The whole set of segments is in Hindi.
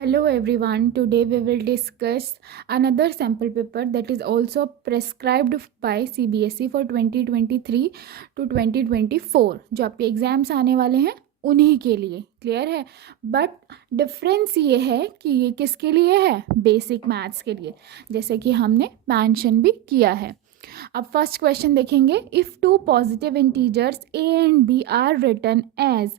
Hello everyone, today we will discuss another sample paper that is also prescribed by CBSE for 2023 to 2024 जो आपके एग्जाम्स आने वाले हैं उन्हीं के लिए। क्लियर है? बट डिफरेंस ये है कि ये किसके लिए है? बेसिक मैथ्स के लिए, जैसे कि हमने मेंशन भी किया है। अब फर्स्ट क्वेश्चन देखेंगे। If two positive integers A and B are written as,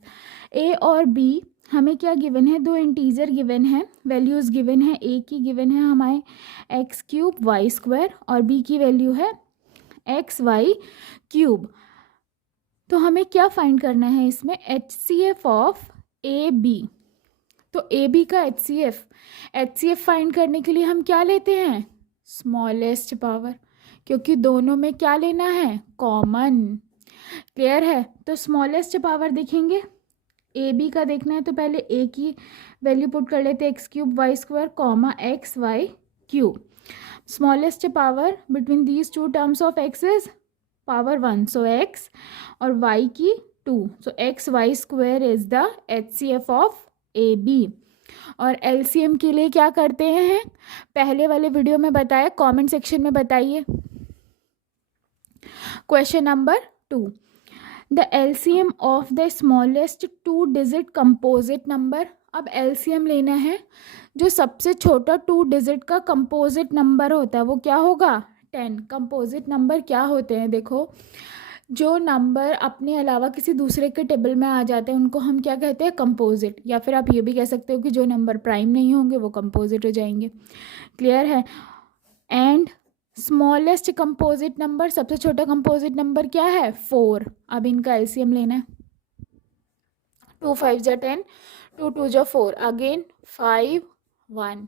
A और बी हमें क्या गिवन है? दो इंटीजर गिवन है, वैल्यूज़ गिवन है। ए की गिवन है हमारे एक्स क्यूब वाई स्क्वायर और बी की वैल्यू है एक्स वाई क्यूब। तो हमें क्या फाइंड करना है इसमें? H C F of A B. तो ए बी का एच सी एफ फाइंड करने के लिए हम क्या लेते हैं? स्मॉलेस्ट पावर, क्योंकि दोनों में क्या लेना है? कॉमन। क्लियर है? तो स्मॉलेस्ट पावर देखेंगे, ए बी का देखना है तो पहले ए की वैल्यू पुट कर लेते हैं x cube y square comma x y cube. Smallest power between these two terms of x is power 1, so x, और वाई की 2, so x y square is the H C F of A B. और एलसीएम के लिए क्या करते हैं? पहले वाले वीडियो में बताया, कमेंट सेक्शन में बताइए। Question number 2, the LCM of the smallest 2 digit composite number. अब एलसीएम लेना है, जो सबसे छोटा 2 डिजिट का कंपोजिट नंबर होता है वो क्या होगा? 10। कंपोजिट नंबर क्या होते हैं? देखो, जो नंबर अपने अलावा किसी दूसरे के टेबल में आ जाते हैं उनको हम क्या कहते हैं? कंपोजिट। या फिर आप ये भी कह सकते हो कि जो नंबर प्राइम नहीं होंगे वो कंपोजिट हो जाएंगे। क्लियर है? एंड स्मॉलेस्ट कंपोजिट नंबर, सबसे छोटा कंपोजिट नंबर क्या है? 4। अब इनका एलसीएम लेना है। 2 5 जा 10, 2 2 जा 4, अगेन 5 1।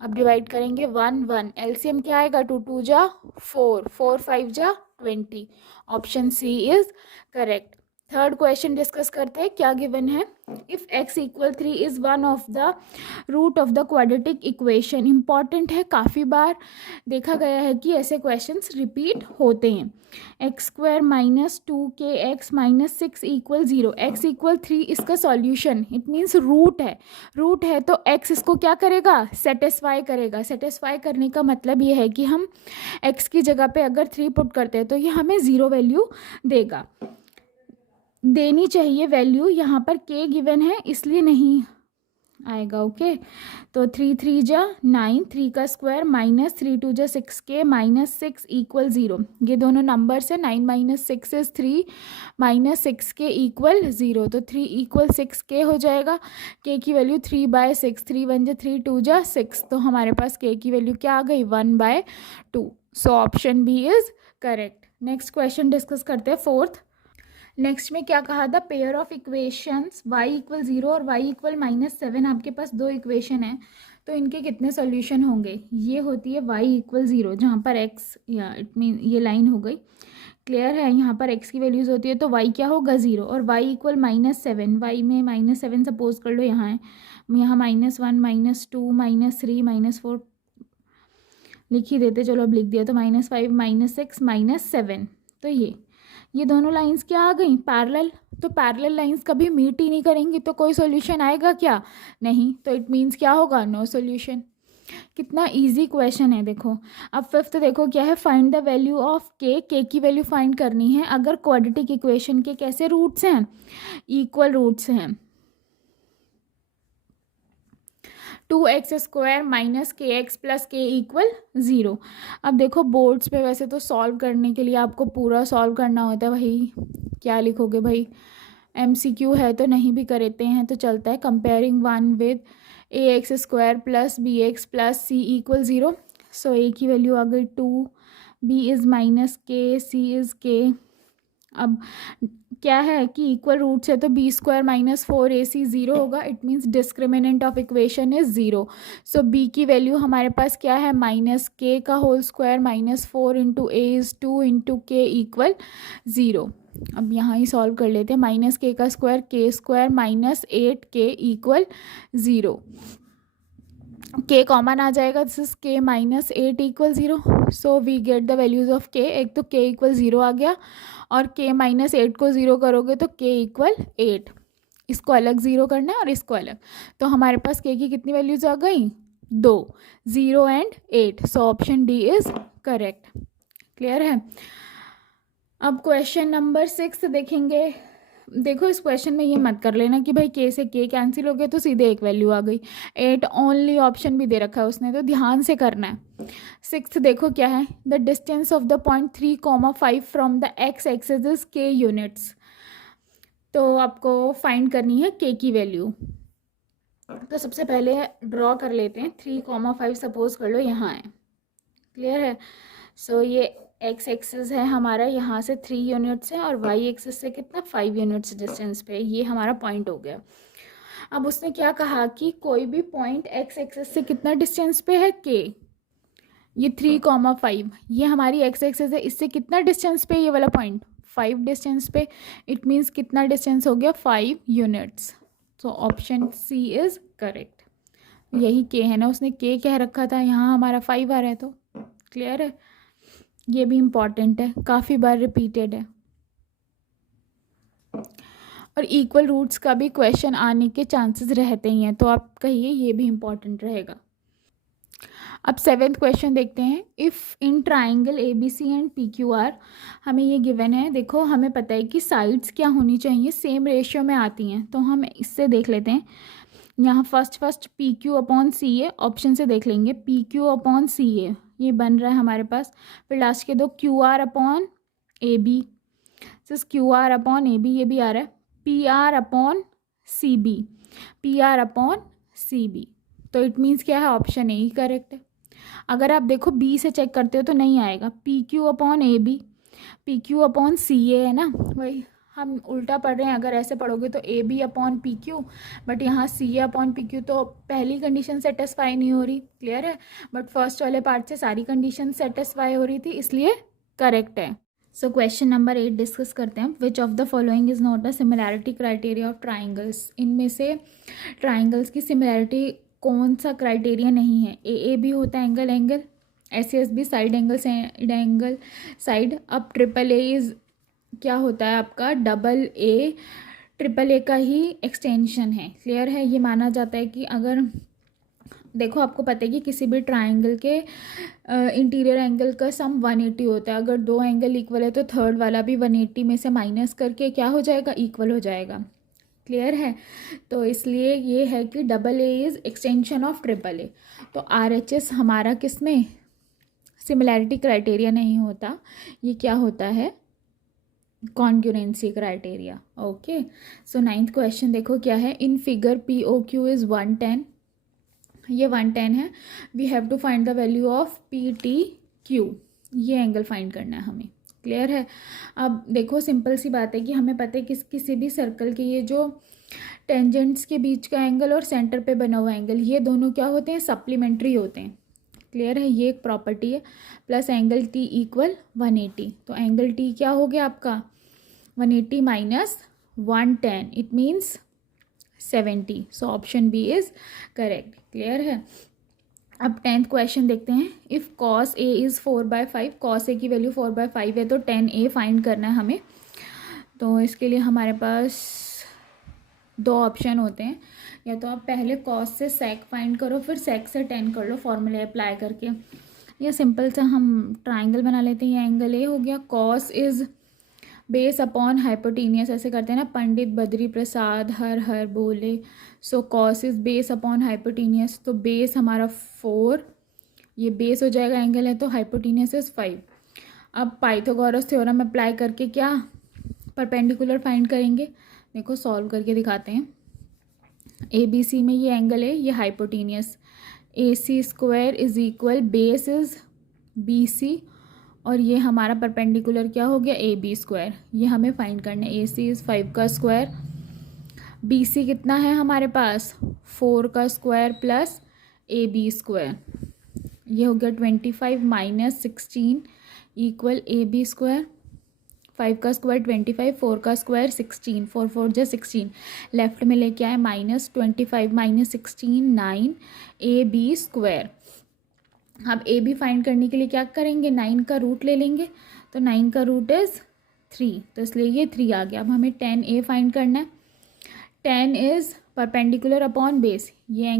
अब डिवाइड करेंगे 1 1, एलसीएम क्या आएगा? 2 2 जा 4, 4 5 जा 20। Option C is correct. Third question discuss करते हैं। क्या गिवन है? If x equal 3 is one of the root of the quadratic equation. Important है, काफ़ी बार देखा गया है कि ऐसे क्वेश्चंस रिपीट होते हैं। X square minus 2kx minus 6 equal 0, x equal 3 इसका सॉल्यूशन, इट मीन्स रूट है। रूट है तो x इसको क्या करेगा? सेटिस्फाई करेगा। सेटिस्फाई करने का मतलब ये है कि हम x की जगह पे अगर 3 पुट करते हैं तो ये हमें 0 वैल्यू देगा, देनी चाहिए वैल्यू। यहाँ पर k गिवन है इसलिए नहीं आएगा। ओके, तो 3 3 जा 9, 3 का स्क्वायर माइनस 3 2 जा 6k माइनस 6 इक्वल 0। ये दोनों नंबर्स है, 9 minus 6 is 3 minus 6k equal 0। तो 3 इक्वल 6k हो जाएगा। k की वैल्यू 3/6, 3 1 जा 3 2 जा 6, तो हमारे पास k की वैल्यू क्या आ गई? 1/2। So option B is correct. Next question discuss करते हैं, फोर्थ। नेक्स्ट में क्या कहा था? Pair of equations y equal 0 और y इक्वल -7। आपके पास दो इक्वेशन है तो इनके कितने सॉल्यूशन होंगे? ये होती है y इक्वल 0, जहाँ पर x, या इट मीन ये लाइन हो गई। क्लियर है? यहाँ पर x की वैल्यूज़ होती है तो y क्या होगा? 0। और y इक्वल -7, y में -7 सपोज कर लो यहाँ है, यहाँ -1 -2 -3 -4 लिख ही देते, चलो अब लिख दिया, तो -5 -6 -7। तो ये दोनों लाइंस क्या आ गई? पैरेलल। तो पैरेलल लाइंस कभी मीट ही नहीं करेंगी तो कोई सॉल्यूशन आएगा क्या? नहीं। तो इट मीन्स क्या होगा? No solution. कितना इजी क्वेश्चन है देखो। अब फिफ्थ देखो क्या है? फाइंड द वैल्यू ऑफ के की वैल्यू फाइंड करनी है अगर क्वाड्रेटिक इक्वेशन के कैसे रूट्स हैं? इक्वल रूट्स हैं। 2x स्क्वायर माइनस के एक्स प्लस के इक्वल 0। अब देखो बोर्ड्स पे वैसे तो सॉल्व करने के लिए आपको पूरा सॉल्व करना होता है, वही क्या लिखोगे भाई? MCQ है तो नहीं भी करते हैं तो चलता है। Comparing 1 with ax square plus bx plus c equal 0। So a की वैल्यू आ गई 2, b is -k, c is k। अब क्या है कि इक्वल रूट्स है तो बी स्क्वायर -4ac 0 होगा। It means discriminant of equation is 0। So B की वैल्यू हमारे पास क्या है? -k का whole square -4 into A is 2 into K equal 0। अब यहाँ ही सॉल्व कर लेते हैं। -k का square k square -8k equal 0। k common आ जाएगा, this is k -8 equal 0। So we get the values of k। एक तो k इक्वल 0 आ गया और k -8 को 0 करोगे तो k इक्वल 8। इसको अलग ज़ीरो करना है और इसको अलग, तो हमारे पास के की कितनी वैल्यूज़ आ गई, 2, 0 and 8, so option D is correct. Clear है। अब क्वेश्चन नंबर 6 देखेंगे। देखो इस क्वेश्चन में ये मत कर लेना कि भाई के से के कैंसिल हो गए तो सीधे एक वैल्यू आ गई, 8 ओनली ऑप्शन भी दे रखा है उसने, तो ध्यान से करना है। 6 देखो क्या है, the distance of the point 3,5 from the x axis is के यूनिट्स। तो आपको फाइंड करनी है के की वैल्यू। तो सबसे पहले ड्रॉ कर लेते हैं, 3,5 सपोज कर लो यहाँ है। क्लियर है। सो ये एक्स एक्सिस है हमारा, यहाँ से 3 यूनिट्स है और वाई एक्सिस से कितना 5 यूनिट्स डिस्टेंस पे, ये हमारा पॉइंट हो गया। अब उसने क्या कहा कि कोई भी पॉइंट एक्स एक्सिस से कितना डिस्टेंस पे है के, ये 3,5, ये हमारी एक्स एक्सिस है, इससे कितना डिस्टेंस पे ये वाला पॉइंट 5 डिस्टेंस पे, इट मीन्स कितना डिस्टेंस हो गया 5 units. So option C is correct. यही के है ना, उसने के कह रखा था, यहाँ हमारा 5 आ रहा है। तो क्लियर है, ये भी इम्पॉर्टेंट है, काफ़ी बार रिपीटेड है। और इक्वल रूट्स का भी क्वेश्चन आने के चांसेस रहते ही हैं, तो आप कहिए ये भी इम्पॉर्टेंट रहेगा। अब 7th क्वेश्चन देखते हैं। If in triangle A B C and P Q R, हमें ये गिवन है। देखो हमें पता है कि साइड्स क्या होनी चाहिए, सेम रेशियो में आती हैं, तो हम इससे देख लेते हैं। यहाँ first P Q upon C ए, ऑप्शन से देख लेंगे, पी क्यू अपॉन सी ए ये बन रहा है हमारे पास। फिर लास्ट के दो Q R upon A B, सिर्फ Q R upon A B ये भी आ रहा है, P R upon C B, P R upon C B. तो इट मीन्स क्या है, ऑप्शन ए ही करेक्ट है। अगर आप देखो बी से चेक करते हो तो नहीं आएगा, P Q upon A B, P Q upon C A है ना, वही हम उल्टा पढ़ रहे हैं। अगर ऐसे पढ़ोगे तो A B upon P Q, but यहाँ C A upon P Q, तो पहली कंडीशन सेटिस्फाई नहीं हो रही। क्लियर है। बट फर्स्ट वाले पार्ट से सारी कंडीशन सेटिस्फाई हो रही थी, इसलिए करेक्ट है। सो क्वेश्चन नंबर 8 डिस्कस करते हैं। Which of the following is not the similarity criteria of triangles. इनमें से ट्राइंगल्स की सिमिलैरिटी कौन सा क्राइटेरिया नहीं है। ए भी होता है एंगल एंगल, एस भी साइड एंगल साइड। अब ट्रिपल ए इज क्या होता है आपका, डबल ए ट्रिपल ए का ही एक्सटेंशन है। क्लियर है। ये माना जाता है कि अगर देखो आपको पता है कि किसी भी ट्राइंगल के इंटीरियर एंगल का सम 180 होता है। अगर दो एंगल इक्वल है तो थर्ड वाला भी 180 में से माइनस करके क्या हो जाएगा, इक्वल हो जाएगा। क्लियर है। तो इसलिए ये है कि double A is extension of triple A. तो आर एच एस हमारा किस में सिमिलैरिटी क्राइटेरिया नहीं होता, ये क्या होता है, congruency criteria. Okay. So 9th question देखो क्या है। In figure P O Q is 110, ये 110 है। We have to find the value of P T Q, ये एंगल फाइंड करना है हमें। क्लियर है। अब देखो सिंपल सी बात है कि हमें पता है किसी भी सर्कल के ये जो टेंजेंट्स के बीच का एंगल और सेंटर पे बना हुआ एंगल, ये दोनों क्या होते हैं, सप्लीमेंट्री होते हैं। क्लियर है। ये एक प्रॉपर्टी है। प्लस एंगल टी इक्वल 180, तो एंगल टी क्या हो गया आपका 180 minus 110, it means 70। So option B is correct. Clear है। अब 10th क्वेश्चन देखते हैं। If cos A is 4/5, cos A की वैल्यू 4/5 है, तो 10a फाइंड करना है हमें। तो इसके लिए हमारे पास दो ऑप्शन होते हैं, या तो आप पहले कॉस से सेक फाइंड करो, फिर सेक से 10 कर लो फॉर्मूले अप्लाई करके, या सिंपल से हम ट्राइंगल बना लेते हैं। ये एंगल ए हो गया, cos is base upon hypotenuse, ऐसे करते हैं ना, पंडित बद्री प्रसाद हर हर बोले। So cos is base upon hypotenuse, तो बेस हमारा 4, ये बेस हो जाएगा, एंगल है तो हाइपोटेनियस इज 5। अब पाइथागोरस थ्योरम अप्लाई करके क्या परपेंडिकुलर फाइंड करेंगे, देखो सॉल्व करके दिखाते हैं। ए बी सी में ये एंगल है, ये hypotenuse, A C square is equal base is B C, और ये हमारा परपेंडिकुलर क्या हो गया, ए बी स्क्वायर। ये हमें फाइंड करना है। ए सी इज़ 5 का स्क्वायर, बी सी कितना है हमारे पास 4 का square plus A B square, ये हो गया 25 minus 16 equal A B square. 5 का स्क्वायर 25, 4 का स्क्वायर 16, 4 4 जा 16, लेफ्ट में लेके आए minus 25 minus 16 9 A B square. अब ए बी फाइंड करने के लिए क्या करेंगे, 9 का रूट ले लेंगे, तो 9 का रूट इज़ 3, तो इसलिए ये 3 आ गया। अब हमें 10a फाइंड करना है। 10 इज़ परपेंडिकुलर अपॉन बेस, ये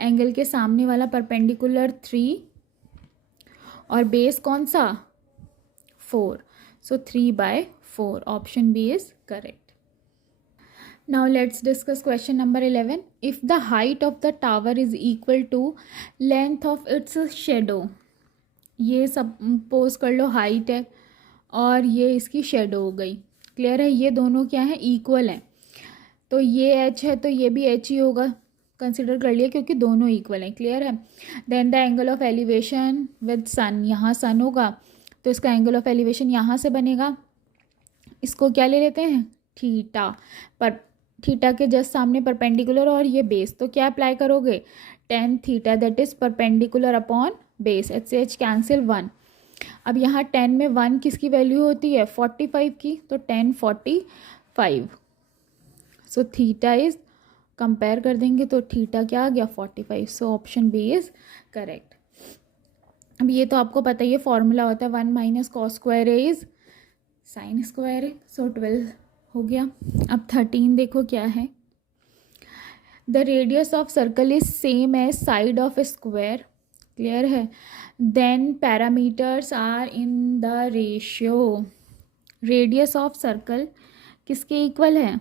एंगल के सामने वाला परपेंडिकुलर 3 और बेस कौन सा 4, so 3/4, option B is correct. Now let's discuss question number 11. If the height of the tower is equal to length of its shadow, ये सपोज कर लो हाइट है और ये इसकी शेडो हो गई. क्लियर है, ये दोनों क्या है इक्वल हैं, तो ये एच है तो ये भी एच ही होगा, कंसिडर कर लिया क्योंकि दोनों इक्वल हैं. क्लियर है. Then the angle of elevation with sun, यहाँ सन होगा तो इसका एंगल ऑफ एलिवेशन यहाँ से बनेगा, इसको क्या ले लेते हैं थीटा, पर थीटा के जस्ट सामने परपेंडिकुलर और ये बेस, तो क्या अप्लाई करोगे tan theta that is perpendicular upon base, H से एच कैंसिल 1. अब यहाँ 10 में 1 किसकी वैल्यू होती है 45 की, तो tan 45, so theta is, compare कर देंगे तो थीटा क्या आ गया 45, so option B is correct. अब ये तो आपको पता ही है फॉर्मूला होता है 1 minus cos square is sine square है, सो 12 हो गया. अब 13 देखो क्या है. The radius of circle is same as side of square. Clear है. Then parameters are in the ratio. Radius of circle किसके इक्वल है,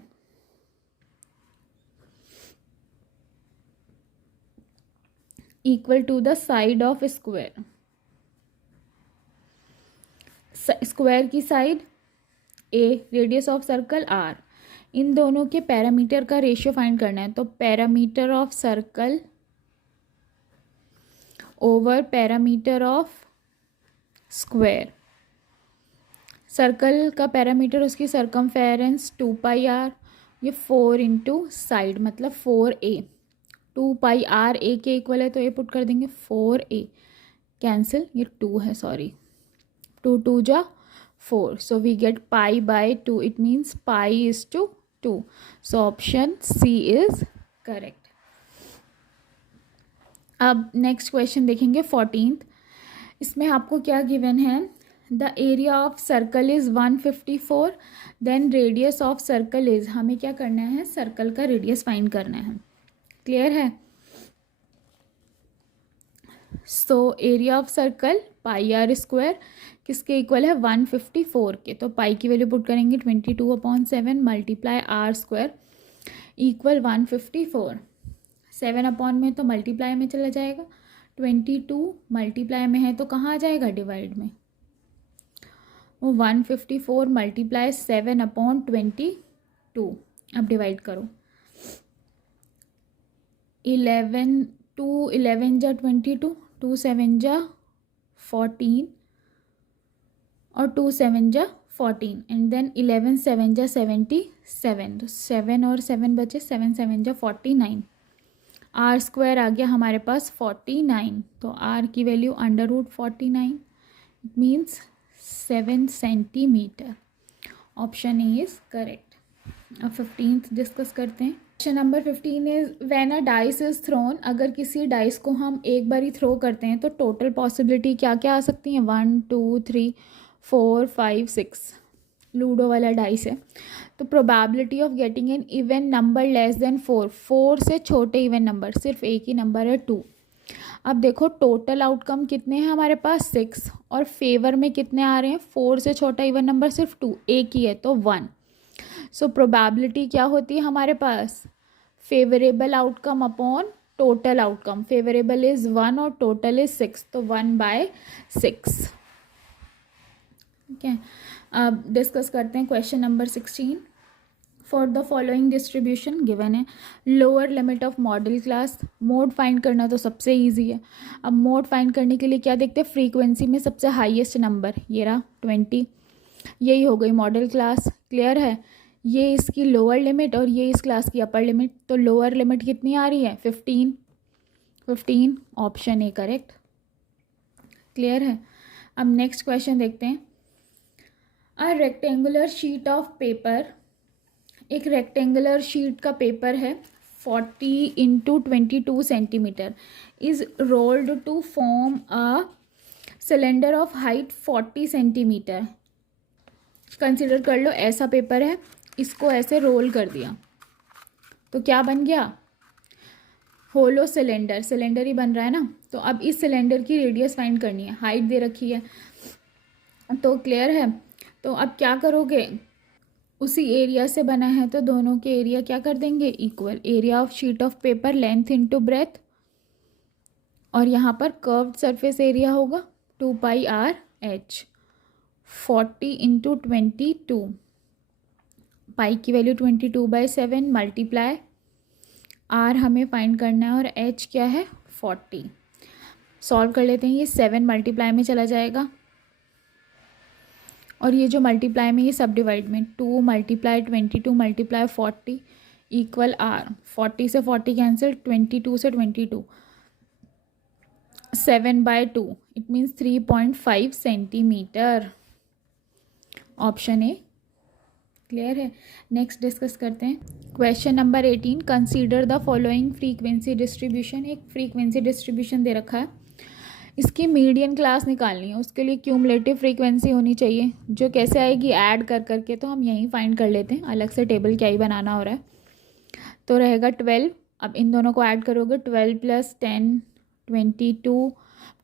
equal to the side of square. Square की side A, radius of circle R, इन दोनों के पैरामीटर का रेशियो फाइंड करना है, तो parameter of circle over parameter of square. Circle का पैरामीटर उसकी सर्कमफेरेंस 2πr, ये 4 इंटू साइड मतलब 4a, 2πr a के इक्वल है तो ये पुट कर देंगे 4a, कैंसिल, ये 2 है सॉरी, 2 2 जा 4, so we get pi/2, it means pi is to 2, so option C is correct. अब नेक्स्ट क्वेश्चन देखेंगे 14th. इसमें आपको क्या गिवन है, the area of circle is 154, then radius of circle is, हमें क्या करना है सर्कल का रेडियस फाइंड करना है. क्लियर है. So area of circle πr square किसके इक्वल है 154 के, तो पाई की वैल्यू पुट करेंगे 22/7 multiply R square equal 154. 7 upon में तो मल्टीप्लाई में चला जाएगा, 22 मल्टीप्लाई में है तो कहाँ आ जाएगा डिवाइड में, वो 154 मल्टीप्लाई 7/22. अब डिवाइड करो, 11 2 11 जा 22, 2 7 जा 14 और 2 7 जा 14 एंड देन 11 7 जा 77, तो 7 और 7 बचे, 7 7 जा 49. आर स्क्वायर आ गया हमारे पास 49, तो आर की value √49, it means 7 centimetre. Option A is correct. अब 15th डिस्कस करते हैं. Question number 15 is when a dice is throne, अगर किसी डाइस को हम एक बार ही थ्रो करते हैं तो टोटल पॉसिबिलिटी क्या क्या आ सकती हैं 1 2 3 4 5 6. लूडो वाला डाइस है तो probability of getting an even number less than 4 से छोटे इवन नंबर, सिर्फ एक ही नंबर है 2. अब देखो टोटल आउटकम कितने हैं हमारे पास 6 और फेवर में कितने आ रहे हैं 4 से छोटा इवन नंबर सिर्फ 2, एक ही है तो 1. सो प्रोबेबिलिटी क्या होती है हमारे पास favourable outcome upon total outcome. Favourable is 1 और टोटल इज 6, तो 1/6. ठीक है. अब डिस्कस करते हैं question number 16. For the following distribution given है, lower limit of modal class. Mode find करना तो सबसे इजी है. अब मोड फाइंड करने के लिए क्या देखते हैं, फ्रीक्वेंसी में सबसे हाईएस्ट नंबर ये रहा 20, यही हो गई मॉडल क्लास. क्लियर है. ये इसकी लोअर लिमिट और ये इस क्लास की अपर लिमिट, तो लोअर लिमिट कितनी आ रही है 15, ऑप्शन ए करेक्ट. क्लियर है. अब नेक्स्ट क्वेश्चन देखते हैं. A rectangular sheet of paper, एक रेक्टेंगुलर शीट का पेपर है 40 × 22 centimetre is rolled to form a cylinder of height 40 centimetre. Consider कर लो ऐसा पेपर है, इसको ऐसे रोल कर दिया तो क्या बन गया, होलो सिलेंडर, सिलेंडर ही बन रहा है ना। तो अब इस सिलेंडर की रेडियस फाइंड करनी है, हाइट दे रखी है, तो क्लियर है। तो अब क्या करोगे, उसी एरिया से बना है तो दोनों के एरिया क्या कर देंगे, equal. Area of sheet of paper length into breadth, और यहाँ पर कर्व्ड सरफेस एरिया होगा 2πr/h, 40 इंटू 22, पाई की वैल्यू 22/7 मल्टीप्लाई आर हमें फाइंड करना है और एच क्या है 40। सॉल्व कर लेते हैं, ये 7 मल्टीप्लाई में चला जाएगा और ये जो मल्टीप्लाई में ये सब डिवाइड में 2 मल्टीप्लाई 22 मल्टीप्लाई 40 इक्वल आर। 40 से 40 कैंसिल, 22 से 22, 7/2 it means 3.5 centimetre. Option A clear है। नेक्स्ट डिस्कस करते हैं question number 18। Consider the following frequency distribution. एक फ्रीक्वेंसी डिस्ट्रीब्यूशन दे रखा है, इसकी मीडियन क्लास निकालनी है, उसके लिए क्यूमुलेटिव फ्रीक्वेंसी होनी चाहिए, जो कैसे आएगी ऐड कर करके, तो हम यहीं फाइंड कर लेते हैं, अलग से टेबल क्या ही बनाना हो रहा है। तो रहेगा 12, अब इन दोनों को ऐड करोगे 12 + 10 22,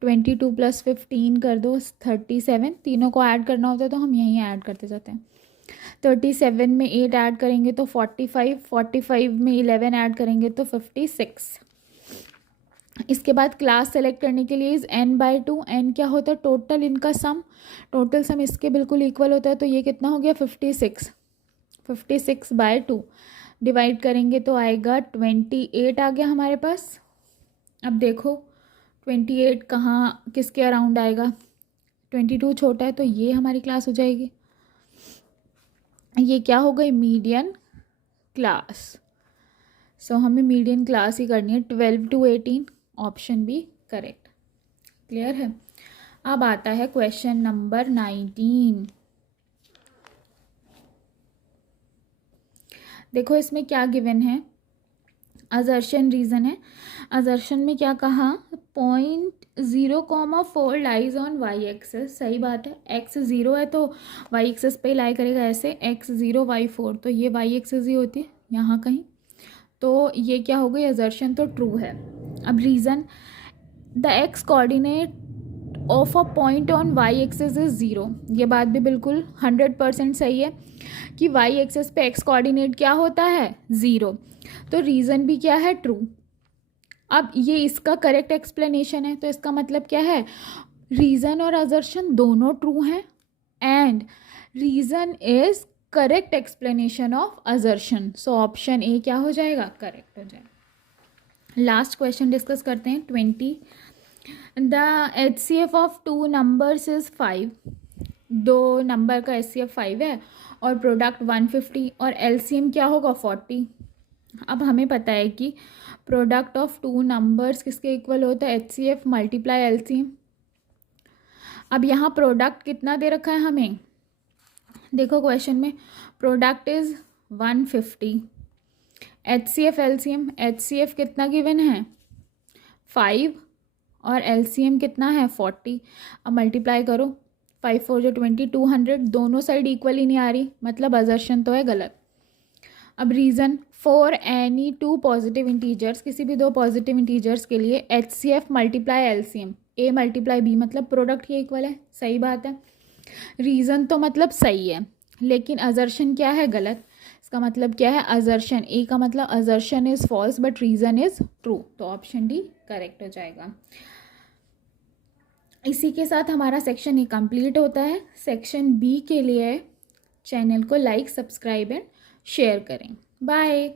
22 + 15 कर दो 37, तीनों को ऐड करना होता है तो हम यहीं ऐड करते जाते हैं। 37 में 8 ऐड करेंगे तो 45, 45 में 11 ऐड करेंगे तो 56। इसके बाद क्लास सेलेक्ट करने के लिए इस n/2, n क्या होता है टोटल इनका सम, टोटल सम इसके बिल्कुल इक्वल होता है, तो ये कितना हो गया 56, 56/2 डिवाइड करेंगे तो आएगा 28 आ गया हमारे पास। अब देखो 28 कहाँ किसके अराउंड आएगा, 22 छोटा है तो ये हमारी क्लास हो जाएगी, ये क्या हो गई मीडियन क्लास। सो हमें मीडियन क्लास ही करनी है, 12 to 18 option B correct. Clear है। अब आता है क्वेश्चन नंबर 19। देखो इसमें क्या गिवन है, असर्शन रीजन है। असर्शन में क्या कहा, 0.0,4 लाइज ऑन वाई एक्सेस, सही बात है, एक्स 0 है तो वाई एक्सेस पे लाई करेगा, ऐसे x 0 y 4, तो ये वाई एक्सेस ही होती है यहाँ कहीं, तो ये क्या हो गई असर्शन तो ट्रू है। अब reason, the x coordinate of a point on y axis is 0, ये बात भी बिल्कुल 100% सही है कि वाई एक्सेस पे एक्स कोऑर्डिनेट क्या होता है 0, तो रीज़न भी क्या है ट्रू। अब ये इसका करेक्ट एक्सप्लेनेशन है, तो इसका मतलब क्या है, रीज़न और असर्शन दोनों ट्रू हैं and reason is correct explanation of assertion. So option A क्या हो जाएगा, करेक्ट हो जाएगा। लास्ट क्वेश्चन डिस्कस करते हैं 20। The HCF of 2 numbers is 5, 2 number का HCF 5 है और प्रोडक्ट 150 और LCM क्या होगा 40। अब हमें पता है कि प्रोडक्ट ऑफ 2 नंबर्स किसके इक्वल होता है, HCF मल्टीप्लाई LCM। अब यहाँ प्रोडक्ट कितना दे रखा है हमें, देखो क्वेश्चन में product is 150, HCF LCM, HCF कितना गिवन है 5 और LCM कितना है 40। अब मल्टीप्लाई करो, 5 4 जो 20, 200, दोनों साइड इक्वल ही नहीं आ रही, मतलब असर्शन तो है गलत। अब reason, for any 2 positive integers, किसी भी 2 पॉजिटिव इंटीजर्स के लिए HCF multiply LCM, A multiply B, मतलब प्रोडक्ट ये इक्वल है, सही बात है। रीज़न तो मतलब सही है लेकिन असर्शन क्या है गलत, इसका मतलब क्या है असर्शन, ए का मतलब assertion is false but reason is true, तो ऑप्शन डी करेक्ट हो जाएगा। इसी के साथ हमारा सेक्शन ए कंप्लीट होता है। सेक्शन बी के लिए चैनल को लाइक सब्सक्राइब एंड शेयर करें। बाय।